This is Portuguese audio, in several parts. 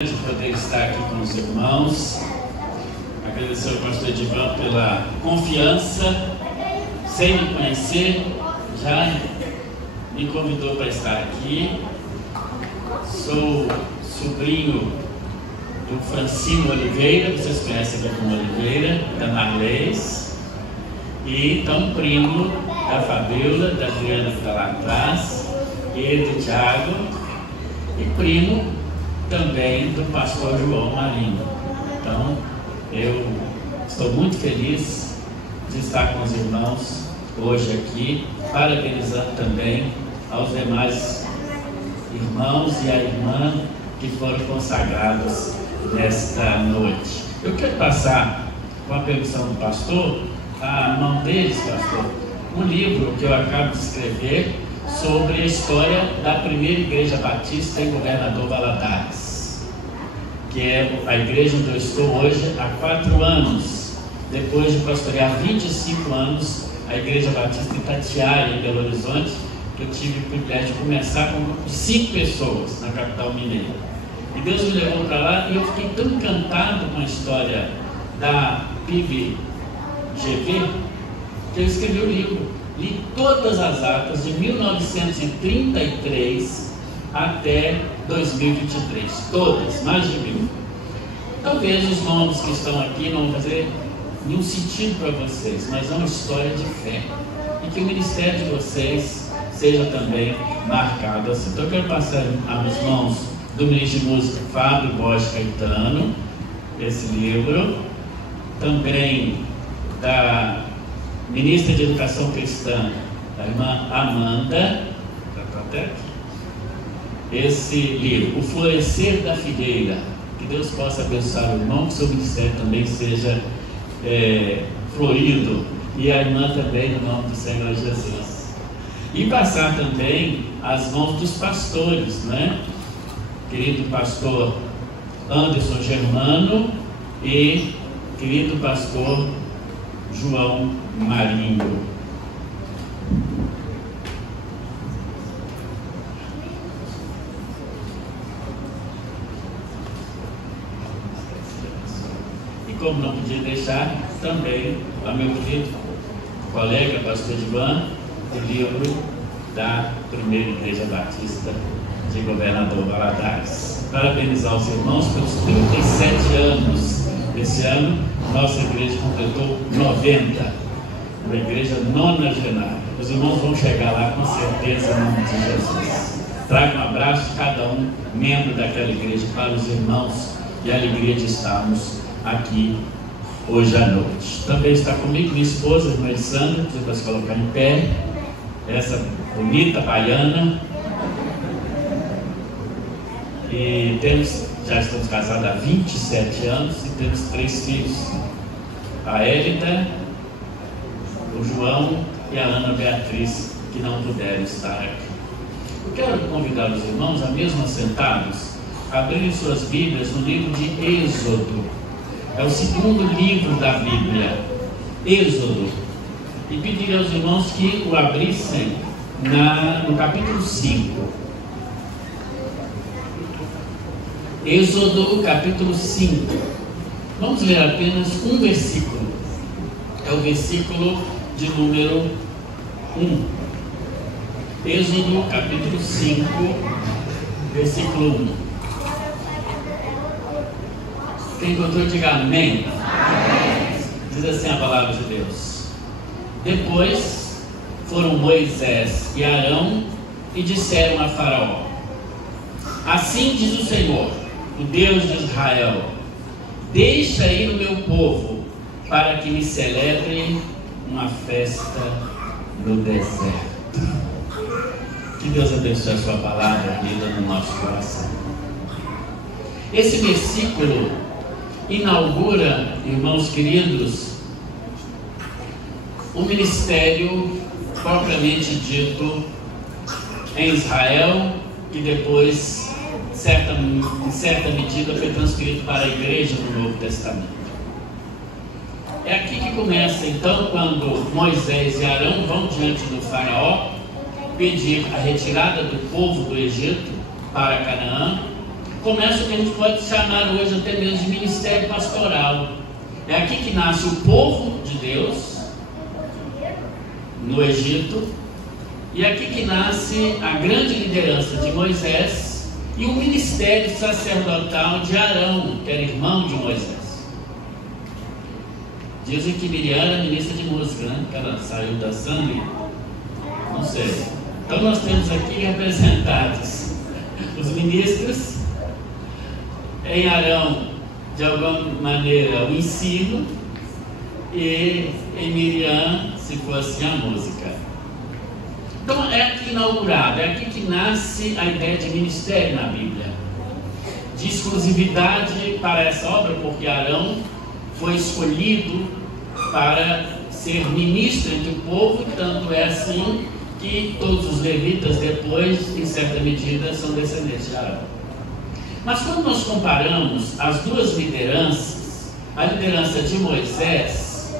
De poder estar aqui com os irmãos, agradecer ao pastor Edivan pela confiança, sem me conhecer, já me convidou para estar aqui. Sou sobrinho do Francino Oliveira, vocês conhecem aqui como Oliveira, da Marlês, e então primo da Fabiola, da Adriana que está lá atrás, e do Thiago, e primo também do pastor João Marinho. Então, eu estou muito feliz de estar com os irmãos hoje aqui, parabenizando também aos demais irmãos e a irmã que foram consagrados nesta noite. Eu quero passar, com a permissão do pastor, a mão deles, pastor, um livro que eu acabo de escrever sobre a história da primeira igreja batista em Governador Valadares, que é a igreja onde eu estou hoje há 4 anos, depois de pastorear 25 anos a igreja batista em Itatiaia, em Belo Horizonte, que eu tive o privilégio de começar com um grupo de 5 pessoas na capital mineira. E Deus me levou para lá e eu fiquei tão encantado com a história da PIB GV que eu escrevi o livro. Li todas as atas de 1933 até 2023, todas, mais de 1000. Talvez os nomes que estão aqui não vão fazer nenhum sentido para vocês, mas é uma história de fé, e que o ministério de vocês seja também marcado assim. Então eu quero passar às mãos do ministro de música Fábio Borges Caetano esse livro, também da ministra de Educação Cristã, a irmã Amanda, esse livro, O Florescer da Figueira. Que Deus possa abençoar o irmão, que seu ministério também seja florido, e a irmã também, no nome do Senhor Jesus. E passar também às mãos dos pastores, né? Querido pastor Anderson Germano e querido pastor João Marinho. E como não podia deixar, também a meu querido colega pastor Edivan, o livro da primeira igreja batista de Governador Valadares. Parabenizar os irmãos pelos 37 anos. Esse ano nossa igreja completou 90, uma igreja nonagenária. Os irmãos vão chegar lá com certeza em nome de Jesus. Traga um abraço de cada um membro daquela igreja para os irmãos, e a alegria de estarmos aqui hoje à noite. Também está comigo minha esposa, a irmã Elisandra, que você vai colocar em pé, essa bonita baiana. E já estamos casados há 27 anos e temos 3 filhos: a Hélida, o João e a Ana Beatriz, que não puderam estar aqui. Eu quero convidar os irmãos, a mesmo assentados, a abrirem suas Bíblias no livro de Êxodo. É o segundo livro da Bíblia, Êxodo. E pedir aos irmãos que o abrissem no capítulo 5. Êxodo capítulo 5. Vamos ler apenas um versículo. É o versículo de número 1. Êxodo capítulo 5, versículo 1. Quem encontrou, diga amém. Amém. Diz assim a palavra de Deus: Depois foram Moisés e Arão e disseram a Faraó: Assim diz o Senhor, o Deus de Israel: Deixa ir o meu povo, para que me celebrem uma festa no deserto. Que Deus abençoe a sua palavra lida no nosso coração. Esse versículo inaugura, irmãos queridos, o ministério propriamente dito em Israel, que depois, em certa medida, foi transferido para a igreja no Novo Testamento. É aqui que começa, então, quando Moisés e Arão vão diante do Faraó pedir a retirada do povo do Egito para Canaã, começa o que a gente pode chamar hoje até mesmo de ministério pastoral. É aqui que nasce o povo de Deus, no Egito, e é aqui que nasce a grande liderança de Moisés e o ministério sacerdotal de Arão, que era irmão de Moisés. Dizem que Miriam era ministra de música, né? Que ela saiu da sangue. Não sei. Então nós temos aqui representados os ministros, em Arão, de alguma maneira, o ensino, e em Miriam, se fosse a música. Então é aqui inaugurado, é aqui que nasce a ideia de ministério na Bíblia, de exclusividade para essa obra, porque Arão foi escolhido para ser ministro entre o povo, tanto é assim que todos os levitas depois, em certa medida, são descendentes de Arão. Mas quando nós comparamos as duas lideranças, a liderança de Moisés,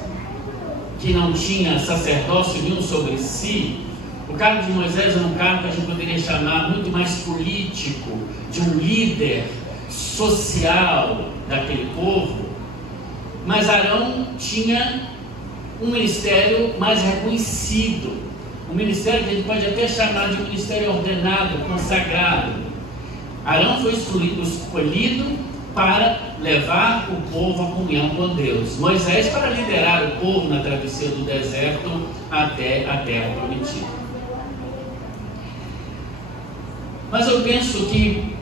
que não tinha sacerdócio nenhum sobre si, o cargo de Moisés era um cargo que a gente poderia chamar muito mais político, de um líder social daquele povo. Mas Arão tinha um ministério mais reconhecido, um ministério que a gente pode até chamar de ministério ordenado, consagrado. Arão foi escolhido para levar o povo à comunhão com Deus. Moisés para liderar o povo na travessia do deserto até a terra prometida. Mas eu penso que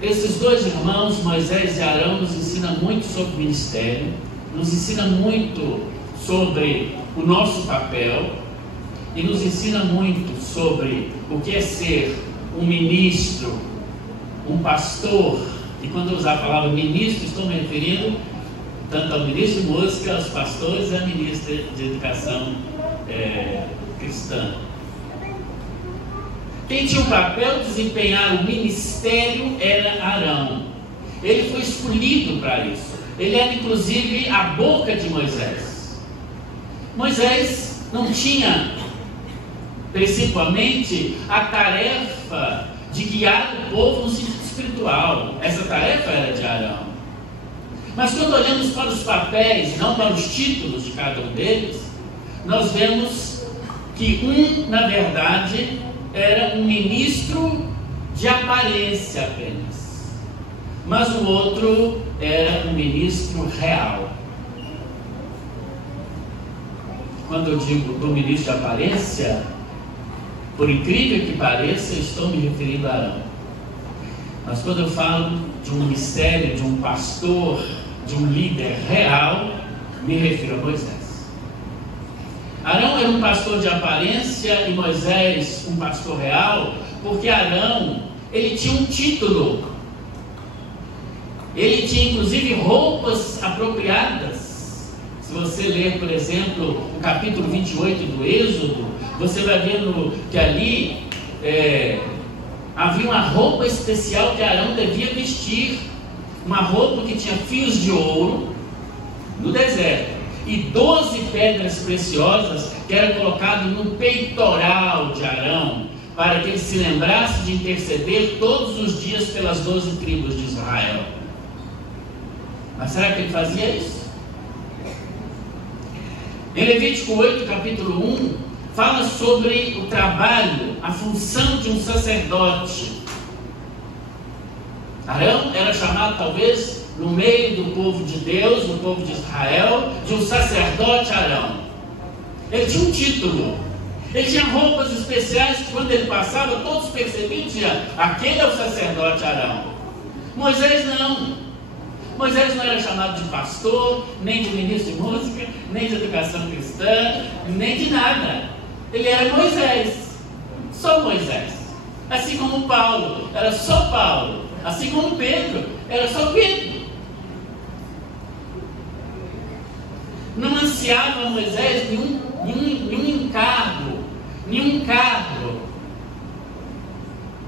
esses dois irmãos, Moisés e Arão, nos ensinam muito sobre o ministério, nos ensina muito sobre o nosso papel e nos ensina muito sobre o que é ser um ministro, um pastor. E quando eu usar a palavra ministro, estou me referindo tanto ao ministro de música, aos pastores e à ministra de educação cristã. Quem tinha o papel de desempenhar o ministério era Arão. Ele foi escolhido para isso. Ele era inclusive a boca de Moisés. Moisés não tinha principalmente a tarefa de guiar o povo no sentido espiritual. Essa tarefa era de Arão. Mas quando olhamos para os papéis, não para os títulos de cada um deles, nós vemos que na verdade, era um ministro de aparência apenas, mas o outro era um ministro real. Quando eu digo do ministro de aparência, por incrível que pareça, estou me referindo a Arão. Mas quando eu falo de um ministério, de um pastor, de um líder real, me refiro a Moisés. Arão era um pastor de aparência e Moisés um pastor real, porque Arão, ele tinha um título, ele tinha inclusive roupas apropriadas. Se você ler, por exemplo, o capítulo 28 do Êxodo, você vai ver que ali havia uma roupa especial que Arão devia vestir, uma roupa que tinha fios de ouro no deserto e 12 pedras preciosas que eram colocadas no peitoral de Arão, para que ele se lembrasse de interceder todos os dias pelas 12 tribos de Israel. Mas será que ele fazia isso? Em Levítico 8, capítulo 1, fala sobre o trabalho, a função de um sacerdote. Arão era chamado, talvez, no meio do povo de Deus, do povo de Israel, de um sacerdote Arão. Ele tinha um título, ele tinha roupas especiais que quando ele passava, todos percebiam que aquele é o sacerdote Arão. Moisés não. Moisés não era chamado de pastor, nem de ministro de música, nem de educação cristã, nem de nada. Ele era Moisés, só Moisés. Assim como Paulo, era só Paulo. Assim como Pedro, era só Pedro. Não ansiava Moisés nenhum encargo, nenhum cargo.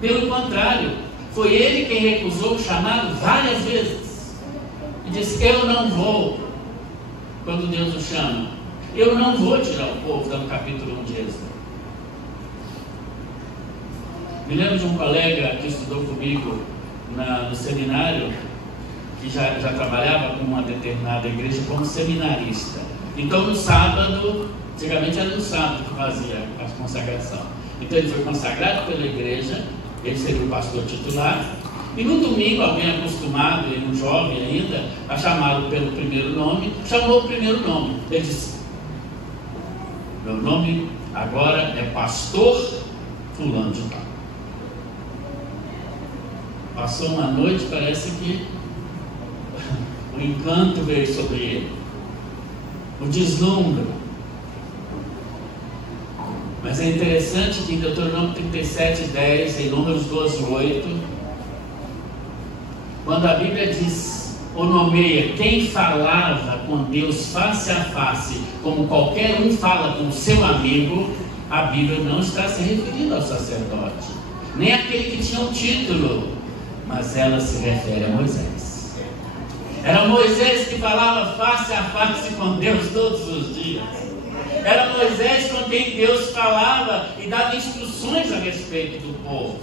Pelo contrário, foi ele quem recusou o chamado várias vezes. E disse: eu não vou, quando Deus o chama, eu não vou tirar o povo, está no capítulo 1 de Êxodo. Me lembro de um colega que estudou comigo no seminário, que já trabalhava com uma determinada igreja como seminarista. Então no sábado, antigamente era no sábado que fazia a consagração. Então ele foi consagrado pela igreja, ele seria o pastor titular. E no domingo, alguém acostumado, ele um jovem ainda, a chamá-lo pelo primeiro nome, chamou o primeiro nome. Ele disse: meu nome agora é pastor fulano de tal. Passou uma noite, parece que o encanto veio sobre ele, o deslumbre. Mas é interessante que em Deuteronômio 37:10, em Números 12:8, quando a Bíblia diz, ou nomeia, quem falava com Deus face a face, como qualquer um fala com o seu amigo, a Bíblia não está se referindo ao sacerdote, nem àquele que tinha um título, mas ela se refere a Moisés. Era Moisés que falava face a face com Deus todos os dias. Era Moisés com quem Deus falava e dava instruções a respeito do povo.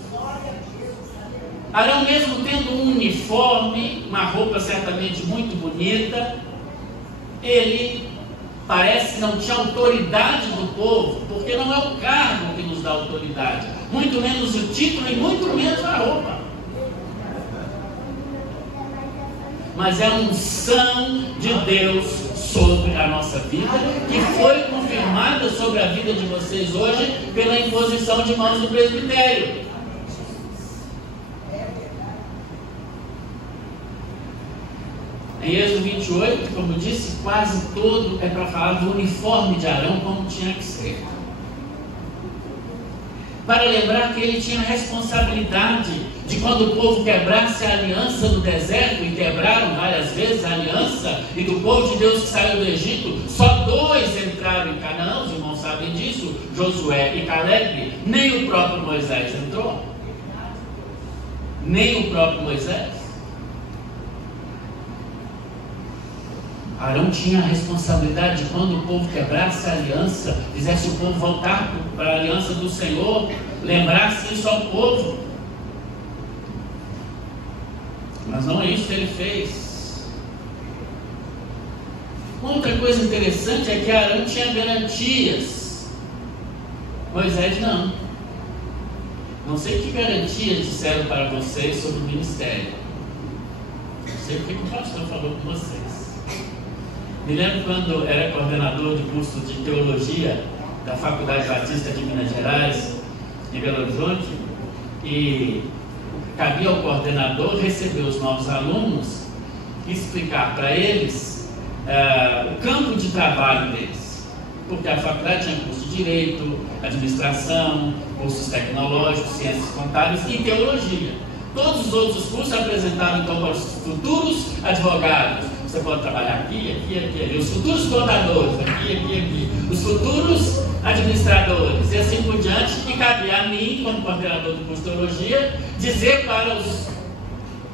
Arão, mesmo tendo um uniforme, uma roupa certamente muito bonita, ele parece não tinha autoridade do povo, porque não é o cargo que nos dá autoridade, muito menos o título e muito menos a roupa. Mas é a unção de Deus sobre a nossa vida, que foi confirmada sobre a vida de vocês hoje pela imposição de mãos do presbitério. Em Êxodo 28, como eu disse, quase todo é para falar do uniforme de Arão como tinha que ser. Para lembrar que ele tinha a responsabilidade de quando o povo quebrasse a aliança no deserto, e quebraram várias vezes a aliança, e do povo de Deus que saiu do Egito, só 2 entraram em Canaã, os irmãos sabem disso, Josué e Caleb. Nem o próprio Moisés entrou. Nem o próprio Moisés. Arão tinha a responsabilidade de quando o povo quebrasse a aliança, fizesse o povo voltar para a aliança do Senhor, lembrasse isso ao povo. Mas não é isso que ele fez. Outra coisa interessante é que Arão tinha garantias, Moisés não. Não sei que garantias disseram para vocês sobre o ministério. Não sei o que o pastor falou com vocês. Me lembro quando era coordenador de curso de teologia da Faculdade Batista de Minas Gerais, em Belo Horizonte, e cabia ao coordenador receber os novos alunos e explicar para eles o campo de trabalho deles, porque a faculdade tinha curso de Direito, Administração, cursos tecnológicos, Ciências Contábeis e Teologia. Todos os outros cursos apresentavam então para os futuros advogados: você pode trabalhar aqui, aqui, aqui, aqui. Os futuros contadores, aqui, aqui, aqui. Os futuros administradores, e assim por diante. E cabia a mim, como coordenador do curso de teologia, dizer para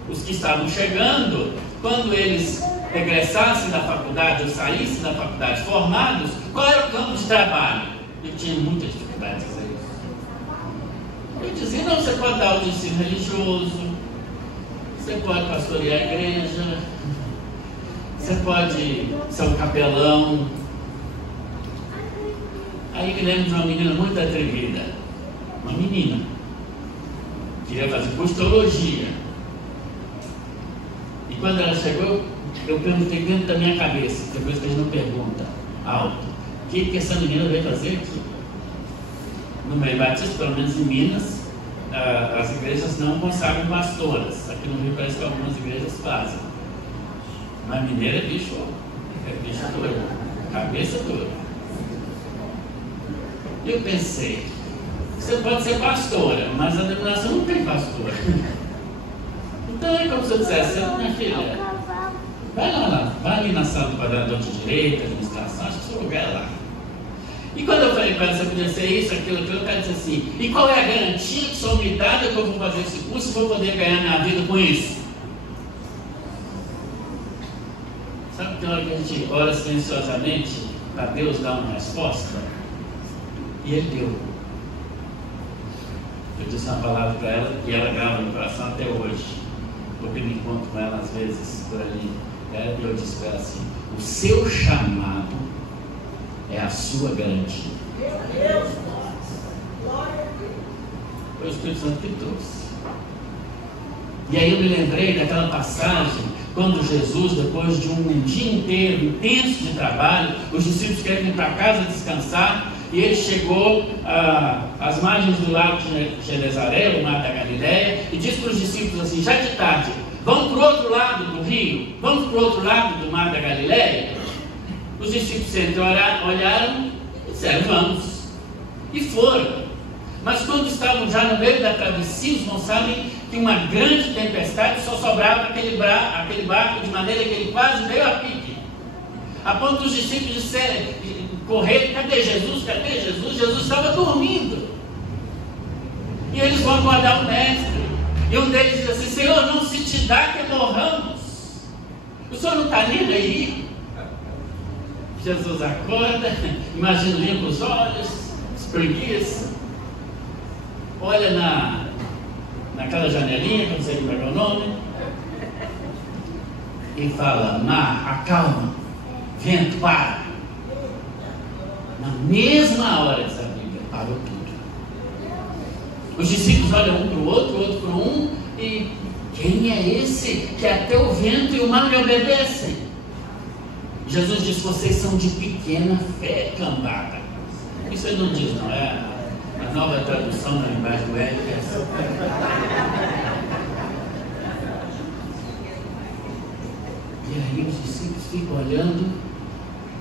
os que estavam chegando, quando eles regressassem da faculdade ou saíssem da faculdade formados, qual era o campo de trabalho. Eu tinha muita dificuldade de dizer isso. Eu dizia: não, você pode dar aula de ensino religioso, você pode pastorear a igreja, você pode ser um capelão. Aí me lembro de uma menina muito atrevida, uma menina, queria fazer curso de teologia. E quando ela chegou, eu perguntei dentro da minha cabeça, depois que a gente não pergunta alto, o que essa menina veio fazer aqui? No meio batista, pelo menos em Minas, as igrejas não consagram pastoras. Aqui no Rio parece que algumas igrejas fazem. Mas mineiro é bicho doido, cabeça toda. Eu pensei, você pode ser pastora, mas a denominação não tem pastora. Então é como se eu dissesse: minha filha, vai ali na sala do quadrador de Direito, Administração, acho que o seu lugar é lá. E quando eu falei para ela, você podia ser isso, aquilo, o cara disse assim: e qual é a garantia que só me dá que eu vou fazer esse curso e vou poder ganhar minha vida com isso? Sabe que tem hora que a gente ora silenciosamente para Deus dar uma resposta? E Ele deu. Eu disse uma palavra para ela e ela grava no coração até hoje. porque me encontro com ela às vezes por ali, e eu disse para ela assim: o seu chamado é a sua garantia. Foi o Espírito Santo que trouxe. E aí eu me lembrei daquela passagem, quando Jesus, depois de um dia inteiro intenso de trabalho, os discípulos querem ir para casa descansar, e ele chegou às margens do lago de Genezaré, o mar da Galileia, e disse para os discípulos assim: já de tarde, vamos para o outro lado do rio, vamos para o outro lado do mar da Galileia. Os discípulos sentaram, olharam e disseram: vamos. E foram. Mas quando estavam já no meio da travessia, os irmãos sabem que uma grande tempestade, só sobrava aquele barco, de maneira que ele quase veio a pique. A ponto dos discípulos disserem, correr: cadê Jesus? Cadê Jesus? Jesus estava dormindo. E eles vão aguardar o mestre. E um deles diz assim: Senhor, não se te dá que morramos. O Senhor não está nem aí? Jesus acorda, imagina, limpa os olhos, espreguiça, olha naquela janelinha, que eu não sei como é o nome, e fala: mar, acalma, vento, para. Na mesma hora, diz a Bíblia, parou tudo. Os discípulos olham um para o outro para um, e quem é esse que até o vento e o mar lhe obedecem? Jesus diz: vocês são de pequena fé, cambada. Isso ele não diz, não, é a nova tradução na linguagem do Éfeso. E aí os discípulos ficam olhando.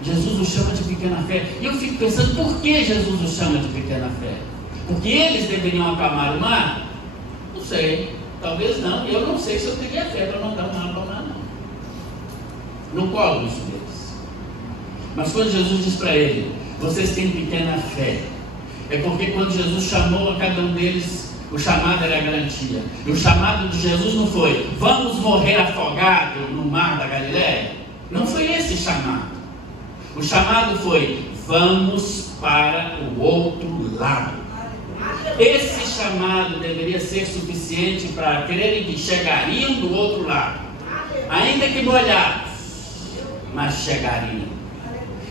Jesus os chama de pequena fé. E eu fico pensando: por que Jesus os chama de pequena fé? Porque eles deveriam acalmar o mar? Não sei, talvez não. Eu não sei se eu teria fé para não dar o mar acalmar, não. Não colo isso deles. Mas quando Jesus diz para ele: vocês têm pequena fé, é porque quando Jesus chamou a cada um deles, o chamado era a garantia. E o chamado de Jesus não foi: vamos morrer afogado no mar da Galileia. Não foi esse chamado. O chamado foi: vamos para o outro lado. Esse chamado deveria ser suficiente para crerem que chegariam do outro lado, ainda que molhados, mas chegariam.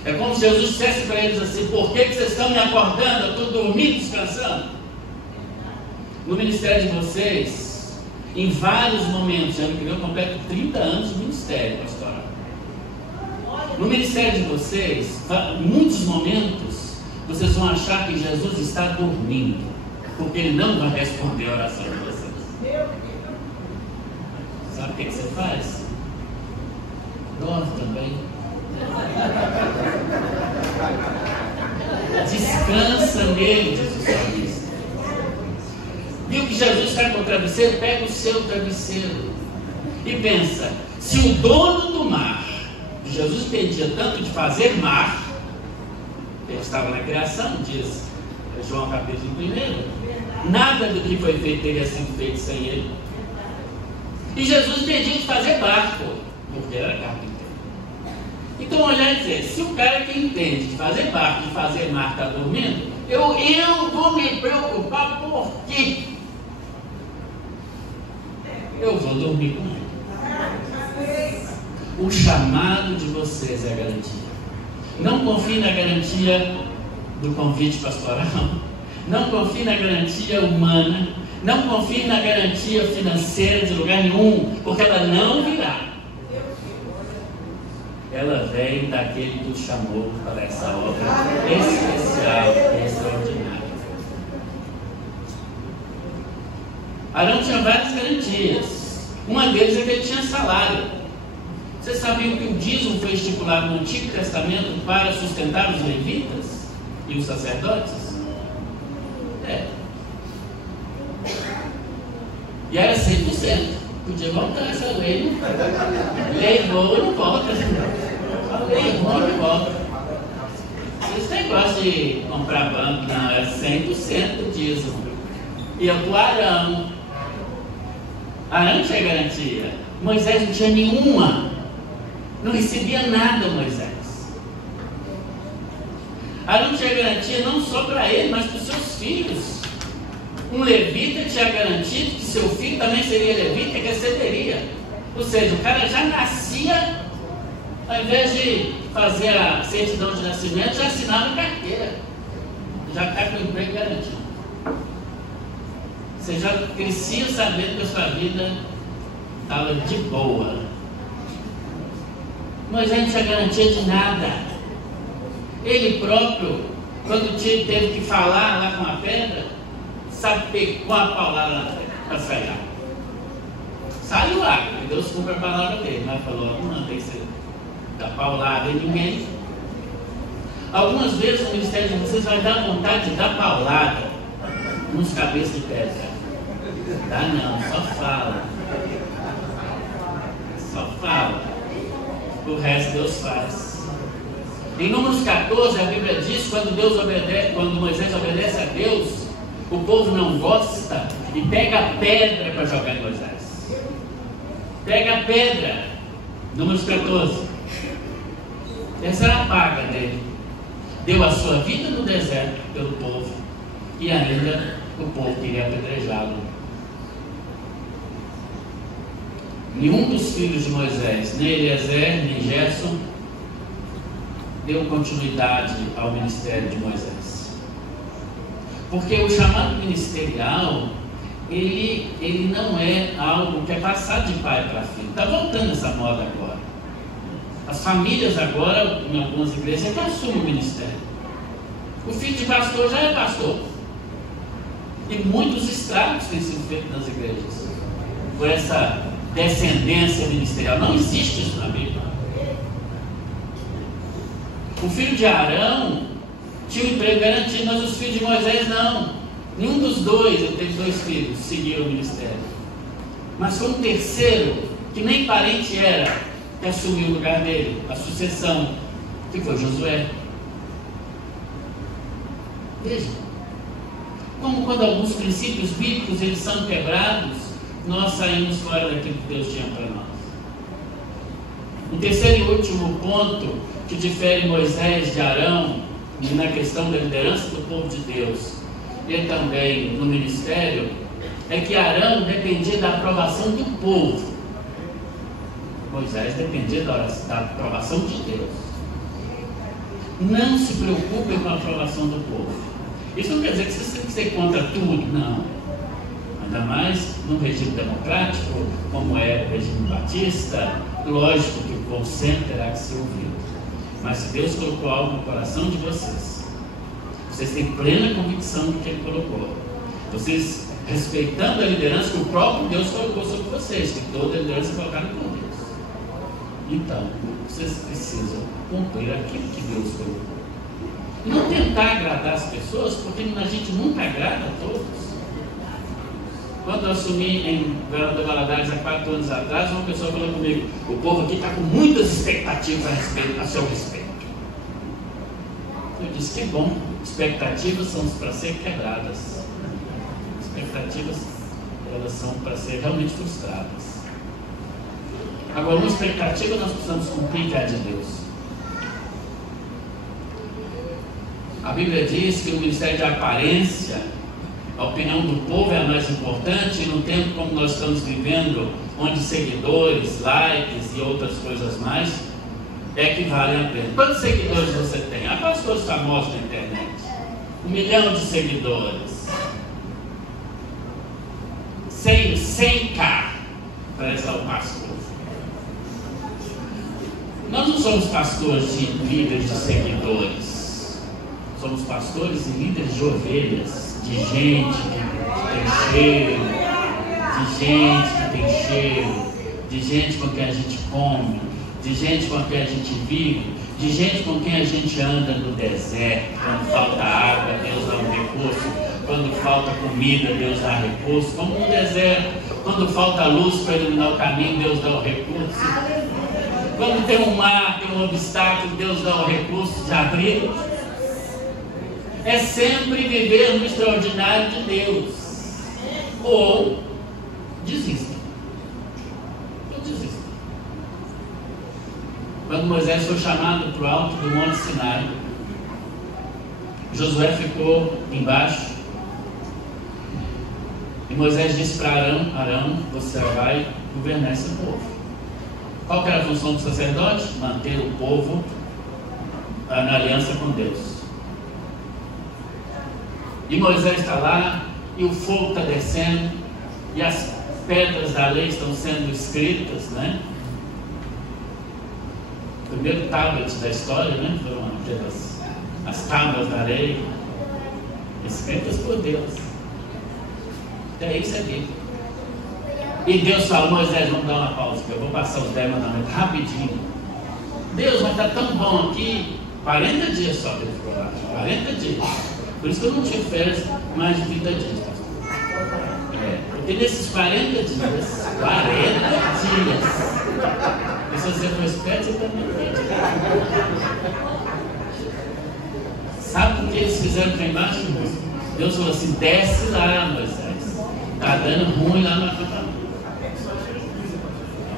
É como se Jesus dissesse para eles assim: por que vocês estão me acordando? Eu estou dormindo, descansando. No ministério de vocês, em vários momentos, eu completo 30 anos de ministério pastoral. No ministério de vocês, em muitos momentos, vocês vão achar que Jesus está dormindo, porque Ele não vai responder a oração de vocês. Sabe o que você faz? Dorme também. Descansa nele, diz o salmista. Viu que Jesus está com o travesseiro? Pega o seu travesseiro e pensa: se o dono do mar, Jesus entendia tanto de fazer mar, ele estava na criação, diz João capítulo 1, nada do que foi feito teria sido feito sem ele. E Jesus entendia de fazer barco, porque era carpinteiro. Então olhar e dizer: se o cara que entende de fazer barco, de fazer mar, está dormindo, eu vou me preocupar por quê? Eu vou dormir com ele. O chamado de vocês é a garantia. Não confie na garantia do convite pastoral, não confie na garantia humana, não confie na garantia financeira de lugar nenhum, porque ela não virá. Ela vem daquele que o chamou para essa obra especial e extraordinária. Arão tinha várias garantias. Uma deles é que ele tinha salário. Vocês sabiam que o dízimo foi estipulado no Antigo Testamento para sustentar os levitas e os sacerdotes? E era 100%. Podia voltar essa lei. Lei boa não volta. Lei boa não volta. Esse negócio de comprar banco, não, é 100% dízimo. E eu pro Arão. Arão tinha garantia. Moisés não tinha nenhuma. Não recebia nada, Moisés. Arão tinha garantia não só para ele, mas para os seus filhos. Um levita tinha garantido que seu filho também seria levita e receberia. Ou seja, o cara já nascia, ao invés de fazer a certidão de nascimento, já assinava a carteira. Já está com o emprego garantido. Você já crescia sabendo que a sua vida estava de boa. Moisés não tinha garantia de nada. Ele próprio, quando teve que falar lá com a pedra, sapecou a palavra na pedra para sair lá. Saiu lá, porque Deus cumpre a palavra dele, mas falou: não tem que ser da paulada em ninguém. Algumas vezes o ministério de vocês vai dar vontade de dar paulada nos cabeças de pedra. Dá não, só fala. Só fala. O resto Deus faz. Em Números 14, a Bíblia diz: quando Moisés obedece a Deus, o povo não gosta e pega a pedra para jogar em Moisés. Pega a pedra. Números 14. Essa era a paga dele. Deu a sua vida no deserto pelo povo, e ainda o povo queria apedrejá-lo. Nenhum dos filhos de Moisés, nem Eliezer, nem Gerson, deu continuidade ao ministério de Moisés. Porque o chamado ministerial, ele não é algo que é passado de pai para filho. Está voltando essa moda agora. As famílias agora, em algumas igrejas, é que assumem o ministério. O filho de pastor já é pastor. E muitos estragos têm sido feitos nas igrejas por essa descendência ministerial. Não existe isso na Bíblia. O filho de Arão tinha um emprego garantido, mas os filhos de Moisés não. Nenhum dos dois, ele teve 2 filhos, seguiu o ministério. Mas foi um terceiro, que nem parente era, que assumiu o lugar dele, a sucessão, que foi Josué. Veja, como quando alguns princípios bíblicos eles são quebrados, nós saímos fora daquilo que Deus tinha para nós. O terceiro e último ponto que difere Moisés de Arão, e na questão da liderança do povo de Deus, e também no ministério, é que Arão dependia da aprovação do povo. Moisés dependia da aprovação de Deus. Não se preocupem com a aprovação do povo. Isso não quer dizer que você tem que ser contra tudo, não. Ainda mais num regime democrático, como é o regime batista, lógico que o povo sempre terá que ser ouvido. Mas se Deus colocou algo no coração de vocês, vocês têm plena convicção do que Ele colocou. Vocês, respeitando a liderança que o próprio Deus colocou sobre vocês, que toda liderança é colocada por Deus. Então, vocês precisam cumprir aquilo que Deus colocou. E não tentar agradar as pessoas, porque a gente nunca agrada a todos. Quando eu assumi em Governador Valadares há 4 anos atrás, uma pessoa falou comigo: o povo aqui está com muitas expectativas a seu respeito. Eu disse: que bom, expectativas são para ser quebradas. Expectativas, elas são para ser realmente frustradas. Agora, uma expectativa nós precisamos cumprir, que é a de Deus. A Bíblia diz que o ministério de aparência, a opinião do povo é a mais importante, e no tempo como nós estamos vivendo, onde seguidores, likes e outras coisas mais, é que valem a pena. Quantos seguidores você tem? Há pastores famosos na internet. 1 milhão de seguidores. 100k para essa o pastor. Nós não somos pastores de líderes de seguidores. Somos pastores e líderes de ovelhas, de gente que tem cheiro, de gente com quem a gente come, de gente com quem a gente vive, de gente com quem a gente anda no deserto. Quando falta água, Deus dá um recurso. Quando falta comida, Deus dá recurso. Como no deserto, quando falta luz para iluminar o caminho, Deus dá o recurso. Quando tem um mar, tem um obstáculo, Deus dá o recurso de abrigo. É sempre viver no extraordinário de Deus. Ou desista. Quando Moisés foi chamado para o alto do Monte Sinai, Josué ficou embaixo E Moisés disse para Arão, você vai governar esse povo. Qual que era a função do sacerdote? Manter o povo na aliança com Deus. E Moisés está lá, e o fogo está descendo, e as pedras da lei estão sendo escritas, né? O primeiro tablet da história, né? Foram as tábuas da lei, escritas por Deus. Até isso é Bíblia. E Deus fala, Moisés, vamos dar uma pausa, que eu vou passar os 10 mandamentos rapidinho. Deus, mas está tão bom aqui. 40 dias só que ele ficou lá, 40 dias. Por isso que eu não tive férias mais de 30 dias. Porque nesses 40 dias, e se você for esperto, você também pode. Sabe o que eles fizeram cá embaixo? Deus falou assim, desce lá, Moisés. Está dando ruim lá no acampamento.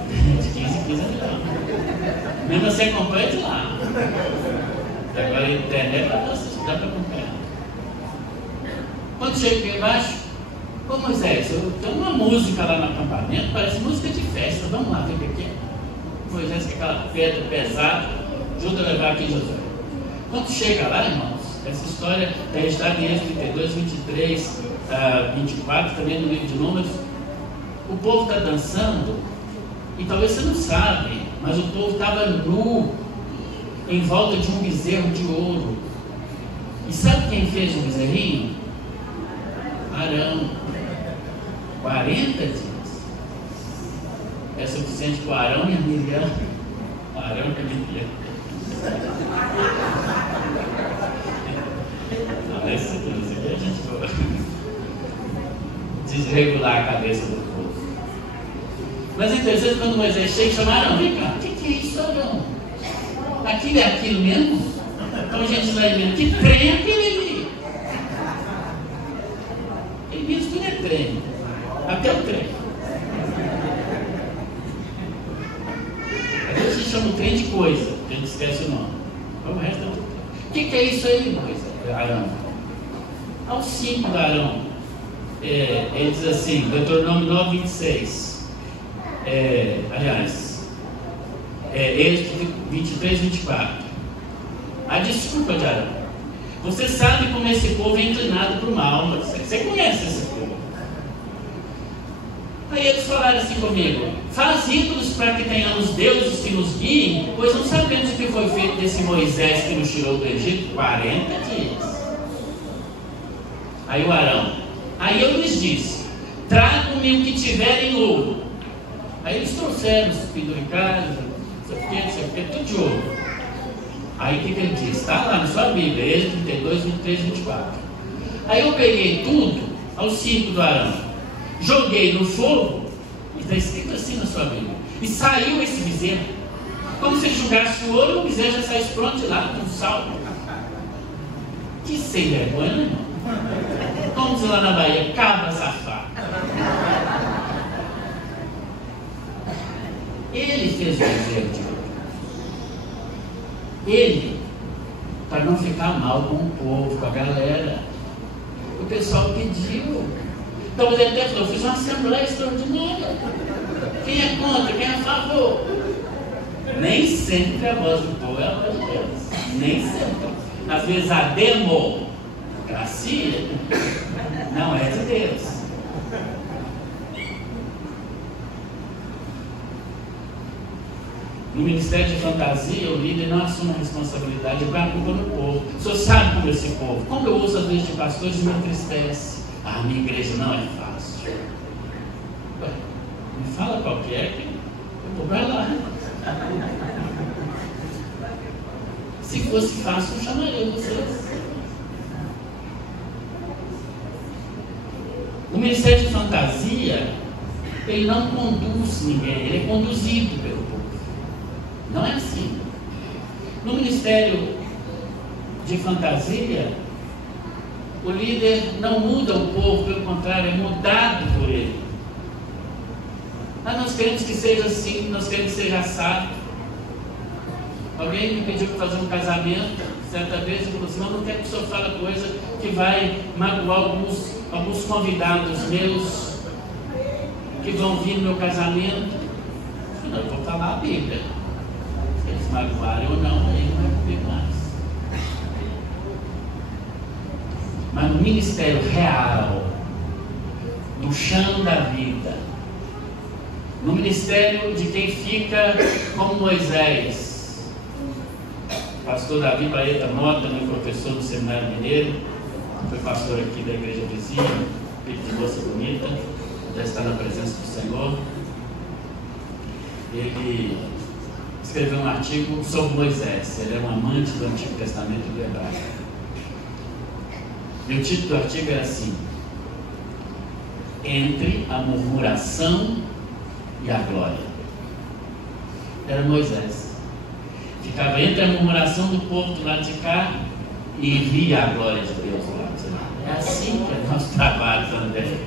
De 15 em 15 anos. Mesmo você acompanha de lá. Agora a internet dá para acompanhar. Quando chega aqui embaixo, ô Moisés, tem uma música lá no acampamento, parece música de festa, vamos lá ver o que é. Moisés com aquela pedra pesada, ajuda a levar aqui Josué. Quando chega lá, irmãos, essa história está registrada em Êxodo 32, 23, 24, também no livro de Números. O povo está dançando, e talvez você não sabe, mas o povo estava nu, em volta de um bezerro de ouro. E sabe quem fez o bezerrinho? Arão. 40 dias. É suficiente para o Arão e a Miriam. Arão e a Miriam. Não, isso aqui a gente vai desregular a cabeça do povo. Mas é interessante quando Moisés chega e chama Arão, vem cá, o que é isso, Arão? Aquilo é aquilo mesmo? Então a gente vai vendo, que trem é aquele ali? Ele diz que não é trem, até o trem. Às vezes a gente chama o trem de coisa, a gente esquece o nome. O resto é o trem. O que é isso aí, Moisés? Arão? Ao 5 do Arão, ele diz assim, Deuteronômio 9, 26. Êxodo 23, 24. A desculpa de Arão. Você sabe como esse povo é inclinado para o mal, você conhece esse povo. Aí eles falaram assim comigo, faz ídolos para que tenhamos deuses que nos guiem, pois não sabemos o que foi feito desse Moisés que nos tirou do Egito 40 dias. Aí o Arão, aí eu lhes disse, tragam-me o que tiverem ouro. Aí eles trouxeram os penduricalhos, não sei o que, tudo de ouro. Aí o que ele diz? Está lá na sua Bíblia, Êxodo 32, 23, 24. Aí eu peguei tudo, aos 5 do Arão, joguei no fogo, e está escrito assim na sua Bíblia, e saiu esse bezerro. Como se jogasse o ouro, o bezerro já sai pronto de lá, com sal. Que sem vergonha, né, irmão? Como diz lá na Bahia, cabra safado. Ele fez o bezerro de ouro. Ele, para não ficar mal com o povo, com a galera. O pessoal pediu. Então ele até falou, fiz uma assembleia extraordinária. Quem é contra, quem é a favor? Nem sempre a voz do povo é a voz de Deus. Nem sempre. Às vezes a democracia não é de Deus. No ministério de fantasia, o líder não assume a responsabilidade, põe a culpa no povo. O senhor sabe como esse povo. Quando eu ouço às vezes de pastores, me entristece. A minha igreja não é fácil. Ué, me fala qual que é, que eu vou para lá. Se fosse fácil, eu chamaria vocês. O ministério de fantasia, ele não conduz ninguém, ele é conduzido pelo povo. Não é assim. No ministério de fantasia, o líder não muda o povo, pelo contrário, é mudado por ele. Mas nós queremos que seja assim, nós queremos que seja assado. Alguém me pediu para fazer um casamento, certa vez ele falou assim: eu não quero que o senhor fale coisa que vai magoar alguns convidados meus que vão vir no meu casamento. Não, eu vou falar a Bíblia. Se eles magoarem ou não, aí não vai comer mais. Mas no ministério real, no chão da vida, no ministério de quem fica como Moisés, pastor Davi Baeta Mota, meu professor no Seminário Mineiro, foi pastor aqui da igreja vizinha, filho de moça bonita, já está na presença do Senhor. Ele escreveu um artigo sobre Moisés. Ele é um amante do Antigo Testamento do hebraico. E o título do artigo era assim: entre a murmuração e a glória. Era Moisés. Ficava entre a murmuração do povo do lado de cá e via a glória de Deus do lado de lá. É assim que é o nosso trabalho também.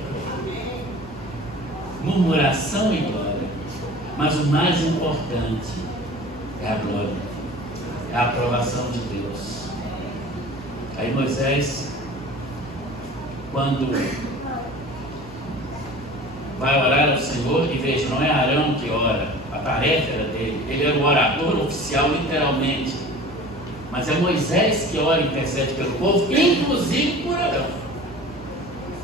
Murmuração e glória. Mas o mais importante é a glória, é a aprovação de Deus. Aí Moisés, quando vai orar ao Senhor, e veja, não é Arão que ora, a tarefa era dele, ele era o orador oficial literalmente, mas é Moisés que ora e intercede pelo povo, inclusive por Arão.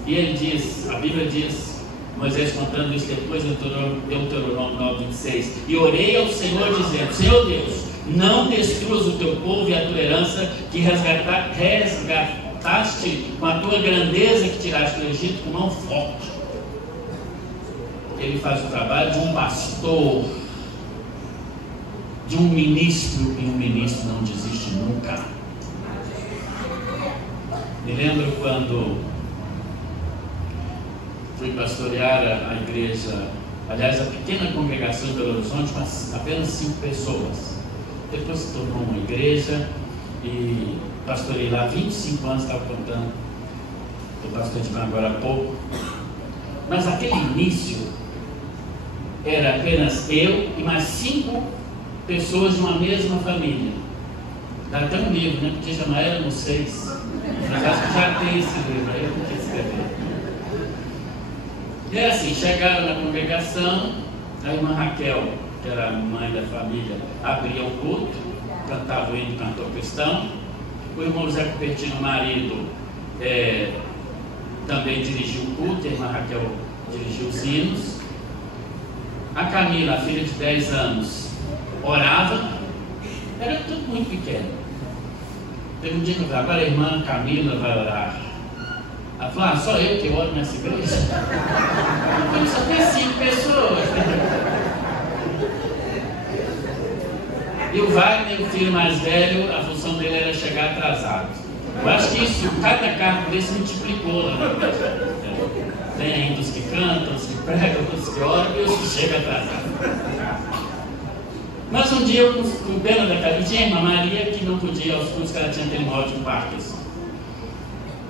E ele diz, a Bíblia diz, Moisés contando isso depois, Deuteronômio 9:26, e orei ao Senhor dizendo: Senhor Deus, não destruas o teu povo e a tua herança que resgataste com a tua grandeza que tiraste do Egito com mão forte. Ele faz o trabalho de um pastor, de um ministro, e um ministro não desiste nunca. Me lembro quando fui pastorear a igreja, aliás, a pequena congregação de Belo Horizonte, mas apenas 5 pessoas. Depois se tornou uma igreja e pastorei lá 25 anos, estava contando o pastor de agora há pouco. Mas aquele início era apenas eu e mais 5 pessoas de uma mesma família. Dá até um livro, né? Podia chamar Éramos 6. Mas acho que já tem esse livro aí, eu não quis escrever. E é assim, chegaram na congregação, a irmã Raquel, que era a mãe da família, abria o culto, cantava o hino, cantor cristão. O irmão José Cupertino, marido, também dirigiu o culto, a irmã Raquel dirigiu os hinos. A Camila, a filha de 10 anos, orava. Era tudo muito pequeno. Teve um dia que eu falei: agora a irmã Camila vai orar. Ela falou: só eu que oro nessa igreja? Eu só tem 5 pessoas. E o Wagner, o filho mais velho, a função dele era chegar atrasado. Eu acho que isso, cada cargo desse multiplicou lá na igreja. Tem ainda os que cantam, os que pregam, os que oram e os que chegam atrasados. Mas um dia, eu, com pena da cara, tinha a irmã Maria que não podia ir aos cultos, que ela tinha aquele mal de Parkinson.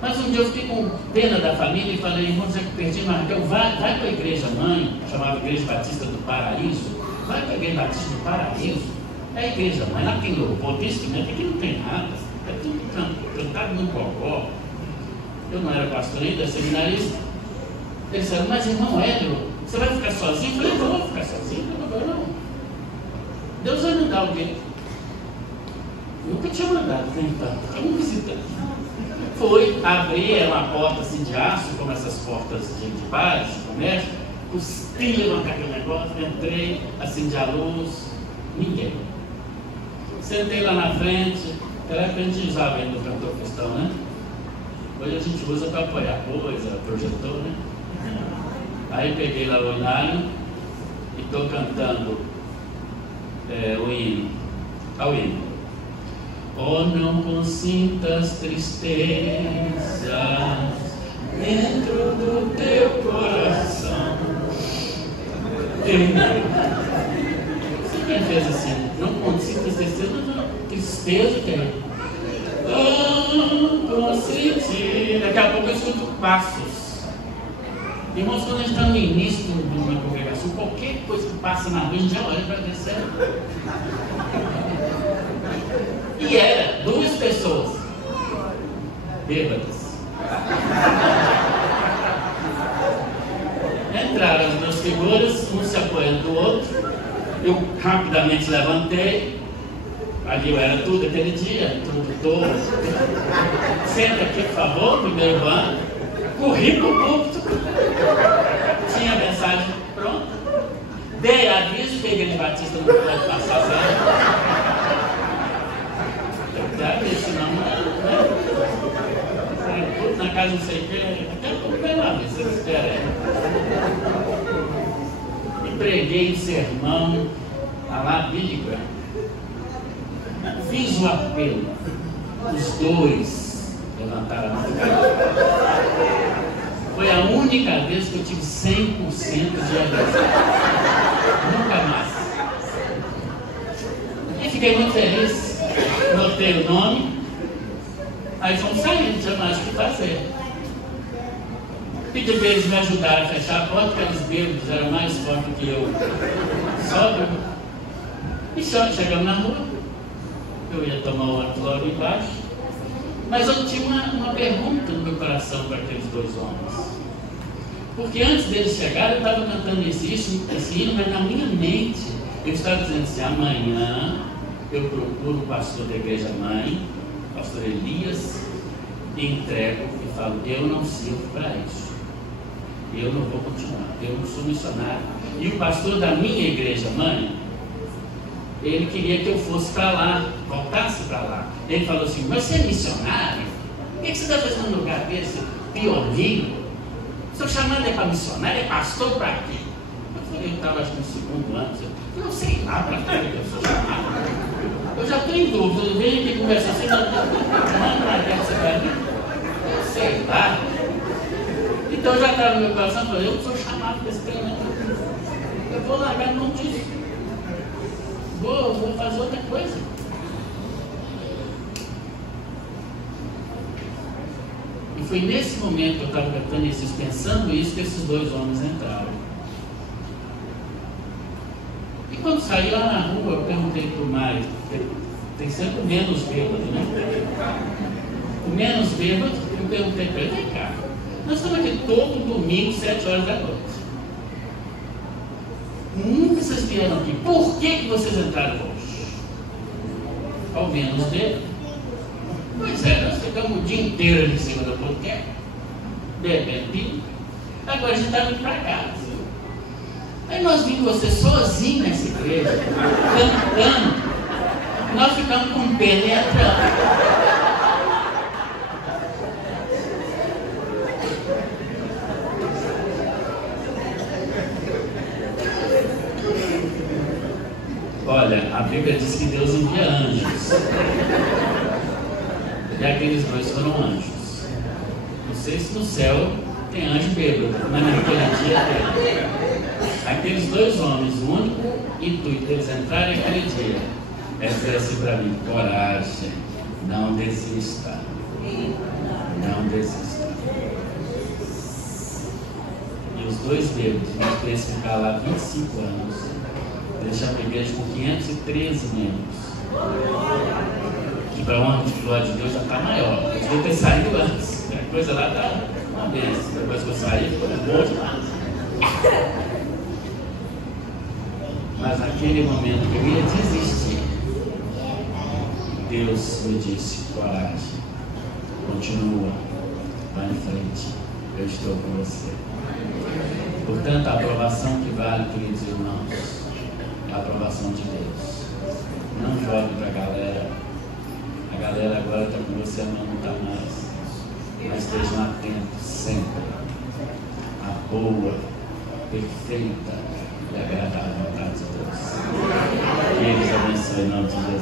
Mas um dia eu fiquei com pena da família e falei: irmão José Cupertino, Raquel, vai para a igreja mãe, chamava Igreja Batista do Paraíso, vai para a Igreja Batista do Paraíso, é a igreja mãe, lá tem louvor, tem instrumento, aqui não tem nada, é tudo cantado no gogó. Eu não era pastor ainda, seminarista. Eles disseram: mas irmão Hélio, você vai ficar sozinho? Eu falei: não vou ficar sozinho, não. Deus vai mandar alguém. Nunca tinha mandado, então, um visitante. Foi abrir, era uma porta assim de aço, como essas portas de bares, de comércio, custei levantar aquele negócio, entrei, acendi a luz, ninguém. Sentei lá na frente, naquela época a gente usava ainda o cantor cristão, né? Hoje a gente usa para apoiar coisa, projetor, né? Aí peguei lá o horário e estou cantando o hino. Ao hino. Oh, não consintas tristezas dentro do teu coração. Você quem fez assim? Não consintas tristezas, não. Tristeza tem. Não consentir. Daqui a pouco eu escuto passos. Irmãos, quando a gente está no início de uma congregação, qualquer coisa que passa na rua, a gente já olha para descer. E era 2 pessoas bêbadas. Entraram as duas figuras, um se apoiando do outro. Eu rapidamente levantei. Ali eu era tudo aquele dia, tudo todo. Senta aqui, por favor, primeiro banco. Corri para o púlpito. Tinha a mensagem pronta. Dei aviso que a Igreja Batista não pode passar zero. Deve isso não, né? Na casa não sei o que, até o primeiro vez, você espera aí. E preguei um sermão a lá Billy Graham. Fiz o apelo. Os dois levantaram a mão. Foi a única vez que eu tive 100% de adesão. Nunca mais. E fiquei muito feliz. Notei o nome. Aí fomos saindo, não tinha mais o que fazer. Pedi para eles me ajudarem a fechar a porta, porque aqueles bêbados eram mais fortes que eu. Sóbrio. E só chegamos na rua. Eu ia tomar o ônibus logo embaixo. Mas eu tinha uma pergunta no meu coração para aqueles dois homens. Porque antes deles chegarem, eu estava cantando esse hino, mas na minha mente eu estava dizendo assim: amanhã eu procuro o pastor da igreja mãe, pastor Elias, e entrego e falo: eu não sirvo para isso. Eu não vou continuar, eu não sou missionário. E o pastor da minha igreja mãe, ele queria que eu fosse para lá, voltasse para lá. Ele falou assim: mas você é missionário? O que você está fazendo no lugar desse? Pioneiro? Seu chamado é para missionário, é pastor para quê? Eu falei: eu estava acho que no segundo ano. Eu não sei lá para quê eu sou chamado. Eu já estou em dúvida, eu venho aqui conversar assim, manda para dentro para mim. Eu sei lá. Então eu já estava no meu coração, eu falei: eu sou chamado para esse treinamento. Eu vou largar a mão disso. Vou fazer outra coisa. E foi nesse momento que eu estava cantando esses, pensando isso, que esses dois homens entraram. E quando saí lá na rua, eu perguntei para o Mário, tem sempre o menos bêbado, né? O menos bêbado, eu perguntei para ele: vem cá, nós estamos aqui todo domingo, 7 horas da noite. Nunca vocês vieram aqui. Por que vocês entraram hoje? Ao menos bêbado. Pois é, nós ficamos o dia inteiro ali em cima da boteca, bebendo. Agora a gente está indo para casa. Aí nós vimos você sozinho nessa igreja, cantando. Nós ficamos com pena e entrando. Olha, a Bíblia diz que Deus envia anjos. E aqueles dois foram anjos. Não sei se no céu tem anjo bêbado, mas naquele dia tem. Aqueles dois homens, o único intuito deles entrarem naquele dia é dizer assim para mim: coragem, não desista. Não desista. E os dois bêbados, nós podemos ficar lá 25 anos. Deixamos a igreja com 513 membros. Que para honra de glória de Deus já está maior. Eu devia ter saído antes. A coisa lá está uma vez. Depois que eu saí, ficou um monte mais. Mas naquele momento que eu ia desistir, Deus me disse: coragem, continua, vai em frente, eu estou com você. Portanto, a aprovação que vale, queridos irmãos, a aprovação de Deus. Não jogue para a galera. A galera agora está com você, amanhã não está mais. Mas estejam atentos sempre à boa, perfeita e agradável vontade de Deus. Que Ele os abençoe em nome de Deus.